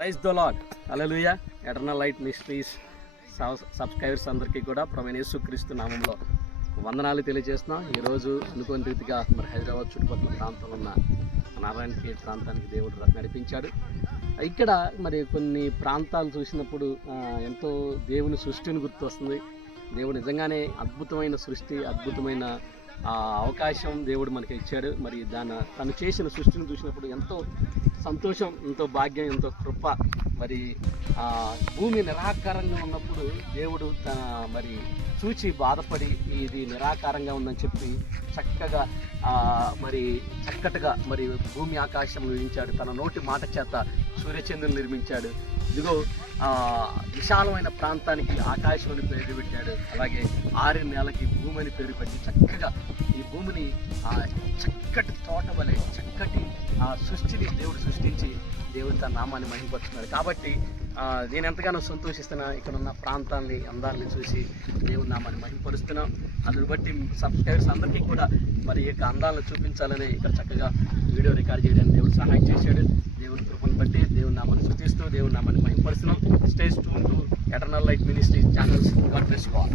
Praise the lord. Hallelujah. Eternal light ministries subscribers అందరికీ కూడా ప్రభువైన యేసుక్రీస్తు నామంలో వందనాలు తెలియజేస్తున్నాం. ఈరోజు అనుకోని రీతిగా మరి హైదరాబాద్ చుట్టుపక్కల ప్రాంతంలో ఉన్న నారాయణఖేడ్ ప్రాంతానికి దేవుడు నడిపించాడు. ఇక్కడ మరి కొన్ని ప్రాంతాలు చూసినప్పుడు ఎంతో దేవుని సృష్టిని గుర్తు వస్తుంది. దేవుడు నిజంగానే అద్భుతమైన సృష్టి, అద్భుతమైన అవకాశం దేవుడు మనకి ఇచ్చాడు. మరి తను చేసిన సృష్టిని చూసినప్పుడు ఎంతో సంతోషం, ఎంతో భాగ్యం, ఎంతో కృప. మరి భూమి నిరాకారంగా ఉన్నప్పుడు దేవుడు మరి చూచి బాధపడి ఇది నిరాకారంగా ఉందని చెప్పి చక్కగా మరి చక్కటిగా మరి భూమి ఆకాశం నిర్మించాడు. తన నోటి మాట చేత సూర్యచంద్రులు నిర్మించాడు. ఇదిగో విశాలమైన ప్రాంతానికి ఆకాశం అని పేరు పెట్టాడు. అలాగే ఆరి నేలకి భూమి అని పేరు పెట్టి చక్కగా ఈ భూమిని చక్కటి తోట వలె చక్కటి సృష్టిని దేవుడు సృష్టించి దేవుడు తన నామాన్ని మహిమపరుస్తున్నాడు. కాబట్టి నేను ఎంతగానో సంతోషిస్తున్నా. ఇక్కడ ఉన్న ప్రాంతాన్ని అందాన్ని చూసి దేవుడి నామాన్ని మహిమపరుస్తున్నాం. అందుని బట్టి సబ్స్క్రైబర్స్ అందరికీ కూడా మరి ఈ యొక్క అందాలను చూపించాలని ఇక్కడ చక్కగా వీడియో రికార్డ్ చేయడానికి దేవుడు సహాయం చేశాడు. దేవుని కృపను బట్టి దేవుని నామాన్ని స్తుతిస్తూ దేవుని నామాన్ని మహిమపరుస్తున్నాం. Stay tune to eternal light ministry channels. God bless you all.